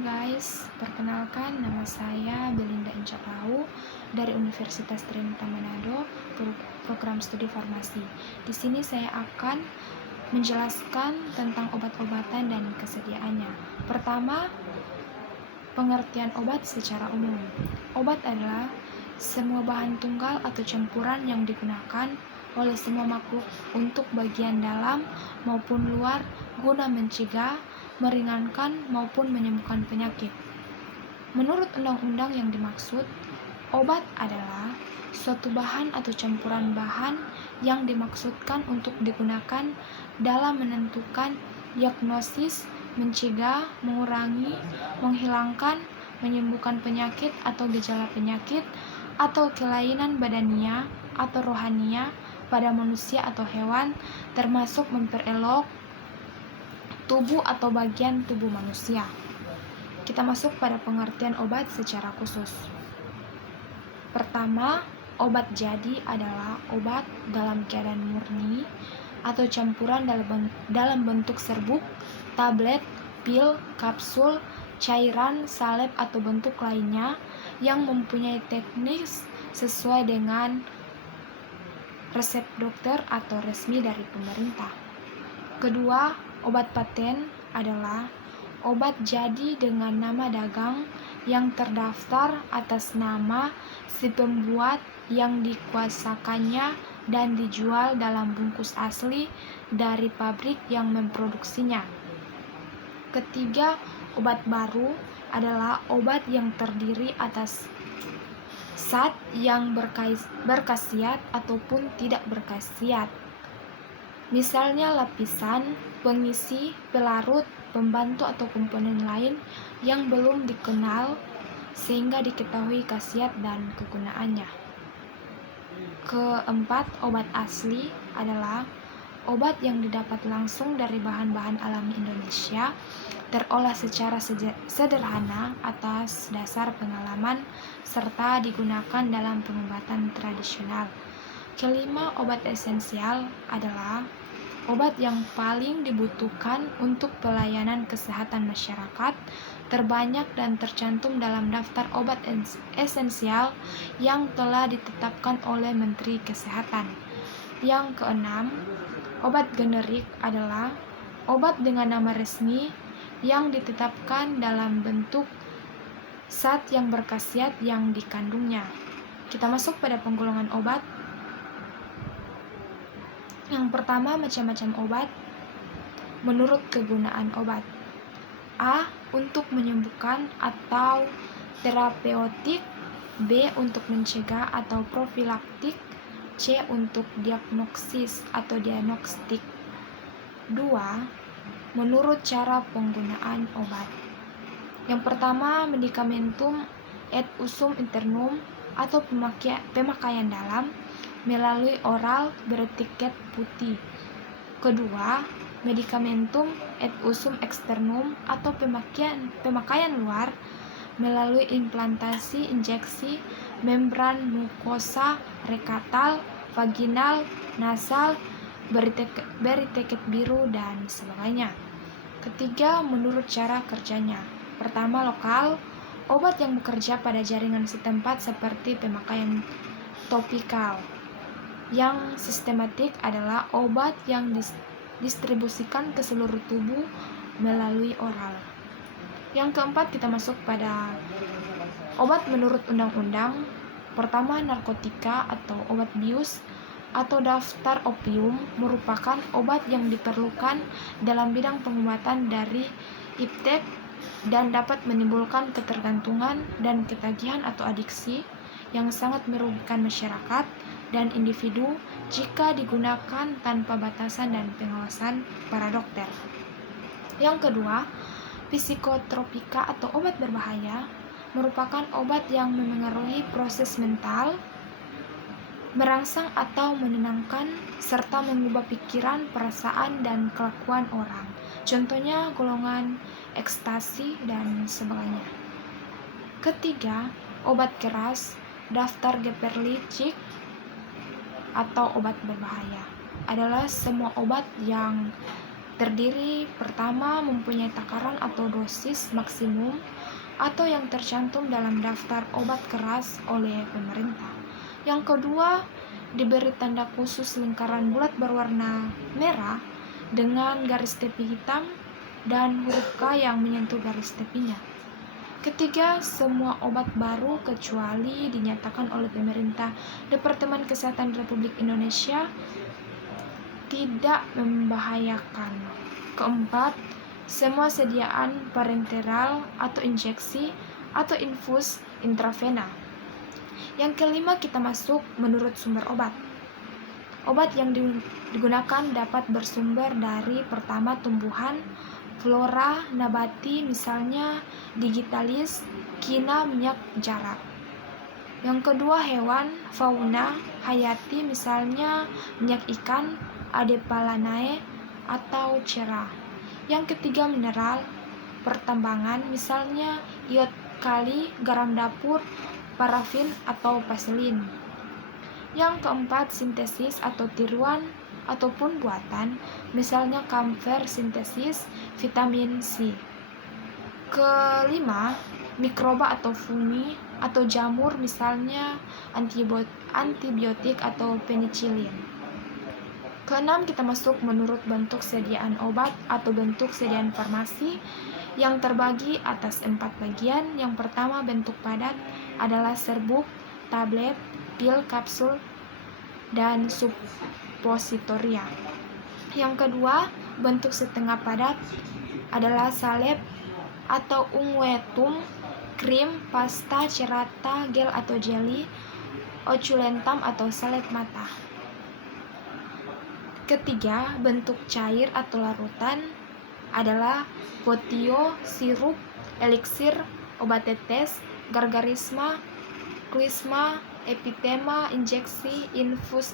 guys, perkenalkan nama saya Belinda Incapahu dari Universitas Trinita Manado, program studi farmasi. Di sini saya akan menjelaskan tentang obat-obatan dan kesediaannya. Pertama, pengertian obat secara umum. Obat adalah semua bahan tunggal atau campuran yang digunakan oleh semua makhluk untuk bagian dalam maupun luar guna mencegah, meringankan, maupun menyembuhkan penyakit. Menurut undang-undang yang dimaksud, obat adalah suatu bahan atau campuran bahan yang dimaksudkan untuk digunakan dalam menentukan diagnosis, mencegah, mengurangi, menghilangkan, menyembuhkan penyakit atau gejala penyakit atau kelainan badania atau rohania pada manusia atau hewan, termasuk memperelok tubuh atau bagian tubuh manusia. Kita masuk pada pengertian obat secara khusus. Pertama, obat jadi adalah obat dalam keadaan murni atau campuran dalam bentuk serbuk, tablet, pil, kapsul, cairan, salep atau bentuk lainnya yang mempunyai teknis sesuai dengan resep dokter atau resmi dari pemerintah. Kedua, obat paten adalah obat jadi dengan nama dagang yang terdaftar atas nama si pembuat yang dikuasakannya dan dijual dalam bungkus asli dari pabrik yang memproduksinya. Ketiga, obat baru adalah obat yang terdiri atas zat yang berkhasiat ataupun tidak berkhasiat. Misalnya lapisan, pengisi, pelarut, pembantu atau komponen lain yang belum dikenal sehingga diketahui khasiat dan kegunaannya. Keempat, obat asli adalah obat yang didapat langsung dari bahan-bahan alami Indonesia, terolah secara sederhana atas dasar pengalaman, serta digunakan dalam pengobatan tradisional. Kelima, obat esensial adalah obat yang paling dibutuhkan untuk pelayanan kesehatan masyarakat, terbanyak dan tercantum dalam daftar obat esensial yang telah ditetapkan oleh Menteri Kesehatan. Yang keenam, obat generik adalah obat dengan nama resmi yang ditetapkan dalam bentuk zat yang berkhasiat yang dikandungnya. Kita masuk pada penggolongan obat. Yang pertama, macam-macam obat menurut kegunaan obat. A. Untuk menyembuhkan atau terapeutik. B. Untuk mencegah atau profilaktik. C. Untuk diagnosis atau diagnostik. 2. Menurut cara penggunaan obat. Yang pertama, medikamentum et usum internum atau pemakaian dalam melalui oral beretiket putih. Kedua, medikamentum et usum externum atau pemakaian luar melalui implantasi injeksi membran mukosa rekatal, vaginal, nasal, beritiket biru, dan sebagainya. Ketiga, menurut cara kerjanya. Pertama, lokal, obat yang bekerja pada jaringan setempat seperti pemakaian topikal. Yang sistematik adalah obat yang didistribusikan ke seluruh tubuh melalui oral. Yang keempat, kita masuk pada obat menurut undang-undang. Pertama, narkotika atau obat bius atau daftar opium merupakan obat yang diperlukan dalam bidang pengobatan dari iptek dan dapat menimbulkan ketergantungan dan ketagihan atau adiksi yang sangat merugikan masyarakat dan individu jika digunakan tanpa batasan dan pengawasan para dokter. Yang kedua, psikotropika atau obat berbahaya merupakan obat yang memengaruhi proses mental, merangsang atau menenangkan, serta mengubah pikiran, perasaan, dan kelakuan orang. Contohnya golongan ekstasi dan sebagainya. Ketiga, obat keras, daftar geperlicik atau obat berbahaya adalah semua obat yang terdiri pertama mempunyai takaran atau dosis maksimum atau yang tercantum dalam daftar obat keras oleh pemerintah. Yang kedua, diberi tanda khusus lingkaran bulat berwarna merah dengan garis tepi hitam dan huruf K yang menyentuh garis tepinya. Ketiga, semua obat baru kecuali dinyatakan oleh pemerintah Departemen Kesehatan Republik Indonesia tidak membahayakan. Keempat, semua sediaan parenteral atau injeksi atau infus intravena. Yang kelima, kita masuk menurut sumber obat. Obat yang digunakan dapat bersumber dari pertama tumbuhan, flora nabati misalnya digitalis, kina minyak jarak. Yang kedua, hewan, fauna hayati misalnya minyak ikan, Adepalanae atau cerah. Yang ketiga, mineral pertambangan misalnya iod kali, garam dapur, parafin atau vaselin. Yang keempat, sintesis atau tiruan ataupun buatan misalnya kamfer sintesis, vitamin C. Kelima, mikroba atau fungi atau jamur misalnya antibiotik atau penicillin. Keenam, kita masuk menurut bentuk sediaan obat atau bentuk sediaan farmasi yang terbagi atas 4 bagian. Yang pertama, bentuk padat adalah serbuk, tablet, pil, kapsul, dan suppositoria. Yang kedua, bentuk setengah padat adalah salep atau ungwetum, krim, pasta, cerata, gel atau jelly, oculentam atau salep mata. Ketiga, bentuk cair atau larutan adalah potio, sirup, eliksir, obat tetes, gargarisma, klisma, epitema, injeksi, infus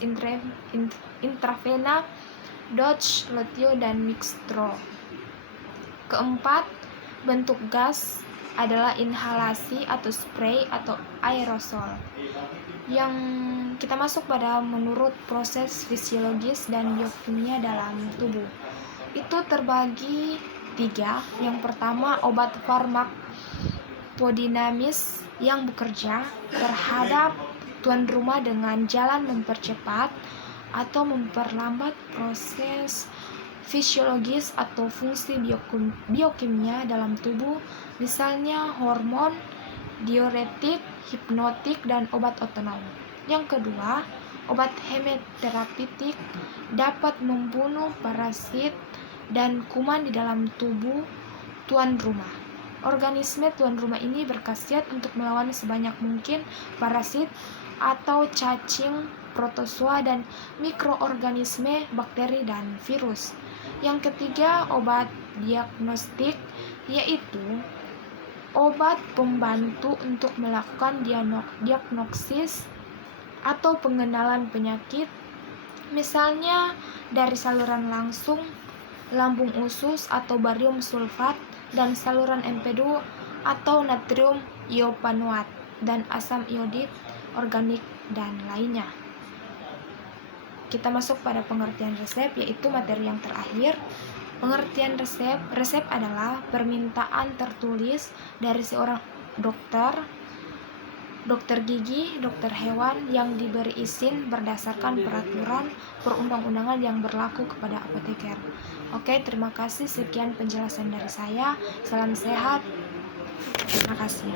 intravena, dodge, letio, dan mixtro. Keempat, bentuk gas adalah inhalasi atau spray atau aerosol. Yang kita masuk pada menurut proses fisiologis dan biokimia dalam tubuh. Itu terbagi 3. Yang pertama, obat farmakopodinamis yang bekerja terhadap tuan rumah dengan jalan mempercepat atau memperlambat proses fisiologis atau fungsi biokimia dalam tubuh, misalnya hormon, diuretik, hipnotik, dan obat otonom. Yang kedua, obat hemoterapeutik dapat membunuh parasit dan kuman di dalam tubuh tuan rumah. Organisme tuan rumah ini berkhasiat untuk melawan sebanyak mungkin parasit atau cacing, protozoa, dan mikroorganisme, bakteri, dan virus. Yang ketiga, obat diagnostik, yaitu obat pembantu untuk melakukan diagnosis atau pengenalan penyakit, misalnya dari saluran langsung, lambung usus atau barium sulfat, dan saluran empedu atau natrium iopanoat, dan asam iodid organik, dan lainnya. Kita masuk pada pengertian resep, yaitu materi yang terakhir. Pengertian resep adalah permintaan tertulis dari seorang dokter gigi, dokter hewan yang diberi izin berdasarkan peraturan perundang-undangan yang berlaku kepada apoteker. Oke, terima kasih. Sekian penjelasan dari saya. Salam sehat. Terima kasih.